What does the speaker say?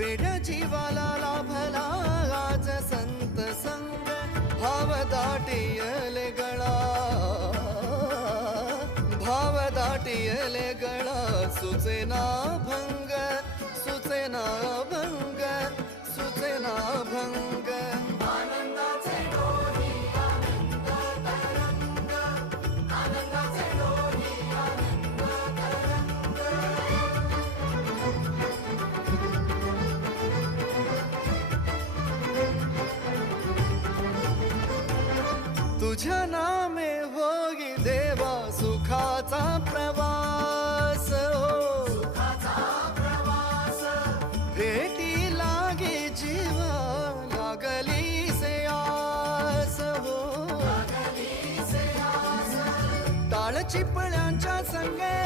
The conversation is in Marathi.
वेड्या जीवाला लाभला आज संत संग, भाव दाटियले गळा, भाव दाटियले गळा, सुचेना भंग, सुचेना भंग, सुचेना भंग. आनंदाचे डोही आनंद तरंग, आनंदाचे डोही आनंद तरंग. तुझ्या नामे होई देवा सुखाचा प्रवास, हो सुखाचा प्रवास. भेटी लागे जीवा लागली से आस, हो लागली से आस. टाळ चिपळ्यांच्या संगे